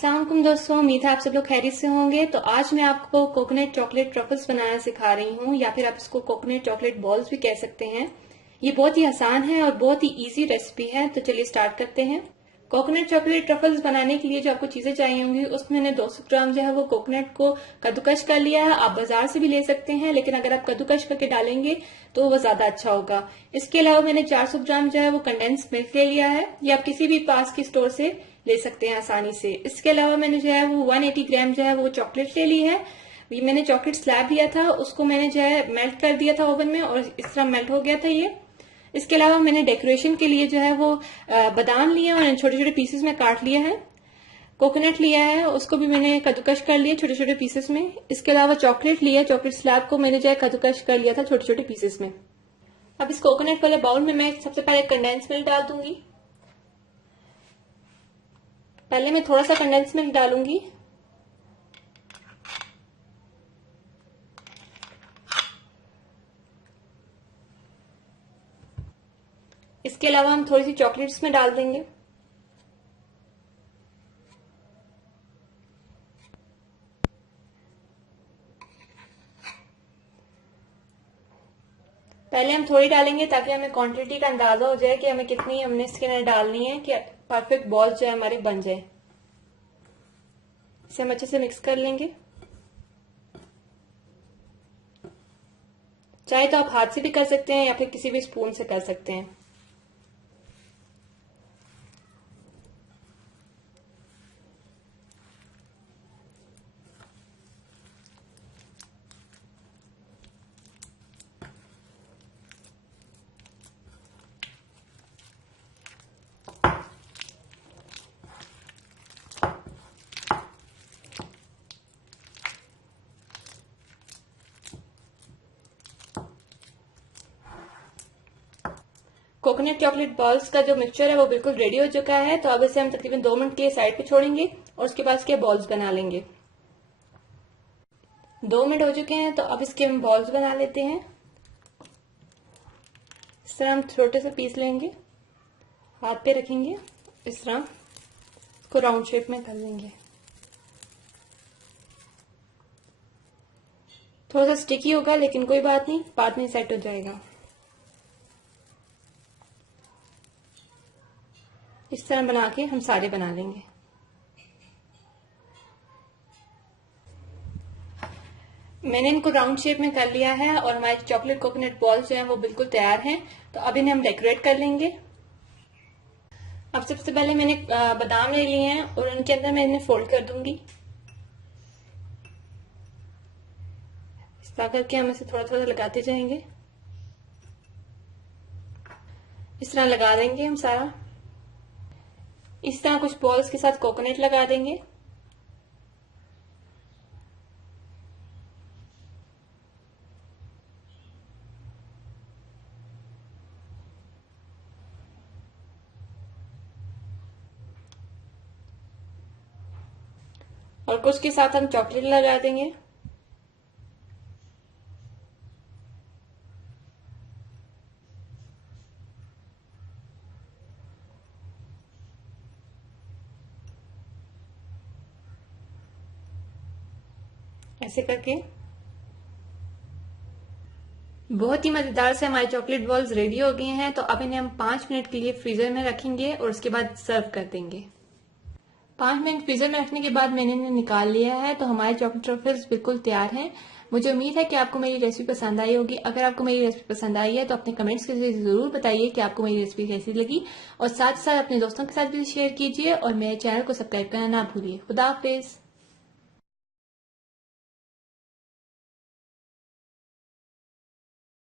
अस्सलाम वालेकुम दोस्तों, उम्मीद है आप सब लोग खैरियत से होंगे। तो आज मैं आपको कोकोनट चॉकलेट ट्रफल्स बनाना सिखा रही हूँ, या फिर आप इसको कोकोनट चॉकलेट बॉल्स भी कह सकते हैं। ये बहुत ही आसान है और बहुत ही इजी रेसिपी है। तो चलिए स्टार्ट करते हैं। कोकोनट चॉकलेट ट्रफल्स बनाने के लिए जो आपको चीजें चाहिए होंगी, उसमें मैंने 200 ग्राम जो है वो कोकोनट को कद्दूकश कर लिया है। आप बाजार से भी ले सकते हैं, लेकिन अगर आप कद्दूकश करके डालेंगे तो वो ज्यादा अच्छा होगा। इसके अलावा मैंने 400 ग्राम जो है वो कंडेंस मिल्क ले लिया है। ये आप किसी भी पास की स्टोर से ले सकते हैं आसानी से। इसके अलावा मैंने जो है वो 180 ग्राम जो है वो चॉकलेट ले ली है। ये मैंने चॉकलेट स्लैब लिया था, उसको मैंने जो है मेल्ट कर दिया था ओवन में और इस तरह मेल्ट हो गया था ये। इसके अलावा मैंने डेकोरेशन के लिए जो है वो बादाम लिया और छोटे छोटे पीसेस में काट लिया है। कोकोनट लिया है, उसको भी मैंने कद्दूकश कर लिया छोटे छोटे पीसेस में। इसके अलावा चॉकलेट लिया, चॉकलेट स्लैब को मैंने जो है कद्दूकश कर लिया था छोटे छोटे पीसेस में। अब इस कोकोनट वाले बाउल में मैं सबसे पहले कंडेंस मिल्क डाल दूंगी। पहले मैं थोड़ा सा कंडेंस मिल्क डालूंगी। इसके अलावा हम थोड़ी सी चॉकलेट्स में डाल देंगे। पहले हम थोड़ी डालेंगे ताकि हमें क्वांटिटी का अंदाजा हो जाए कि हमें कितनी हमने इसके अंदर डालनी है कि परफेक्ट बॉल्स जो है हमारे बन जाए। इसे हम अच्छे से मिक्स कर लेंगे। चाहे तो आप हाथ से भी कर सकते हैं या फिर किसी भी स्पून से कर सकते हैं। कोकोनट चॉकलेट बॉल्स का जो मिक्सचर है वो बिल्कुल रेडी हो चुका है। तो अब इसे हम तकरीबन 2 मिनट के साइड पे छोड़ेंगे और उसके बाद इसके बॉल्स बना लेंगे। 2 मिनट हो चुके हैं, तो अब इसके हम बॉल्स बना लेते हैं। इस तरह हम छोटे से पीस लेंगे, हाथ पे रखेंगे, इस तरह इसको राउंड शेप में कर लेंगे। थोड़ा सा स्टिकी होगा लेकिन कोई बात नहीं, बाद में सेट हो जाएगा। इस तरह बना के हम सारे बना लेंगे। मैंने इनको राउंड शेप में कर लिया है और हमारे चॉकलेट कोकोनट बॉल्स जो हैं वो बिल्कुल तैयार हैं। तो अब इन्हें हम डेकोरेट कर लेंगे। अब सबसे पहले मैंने बादाम ले लिए हैं और उनके अंदर मैं इन्हें फोल्ड कर दूंगी। इस तरह करके हम इसे थोड़ा थोड़ा लगाते जाएंगे। इस तरह लगा देंगे हम सारा। इस तरह कुछ बॉल्स के साथ कोकोनट लगा देंगे। और कुछ के साथ हम चॉकलेट लगा देंगे। ऐसे करके बहुत ही मजेदार से हमारे चॉकलेट बॉल्स रेडी हो गए हैं। तो अब इन्हें हम 5 मिनट के लिए फ्रीजर में रखेंगे और उसके बाद सर्व कर देंगे। 5 मिनट फ्रीजर में रखने के बाद मैंने इन्हें निकाल लिया है। तो हमारे चॉकलेट ट्रफल्स बिल्कुल तैयार हैं। मुझे उम्मीद है कि आपको मेरी रेसिपी पसंद आई होगी। अगर आपको मेरी रेसिपी पसंद आई है तो अपने कमेंट्स के जरिए जरूर बताइए कि आपको मेरी रेसिपी कैसी लगी, और साथ ही साथ अपने दोस्तों के साथ भी शेयर कीजिए और मेरे चैनल को सब्सक्राइब करना ना भूलिए। खुदा हाफिज।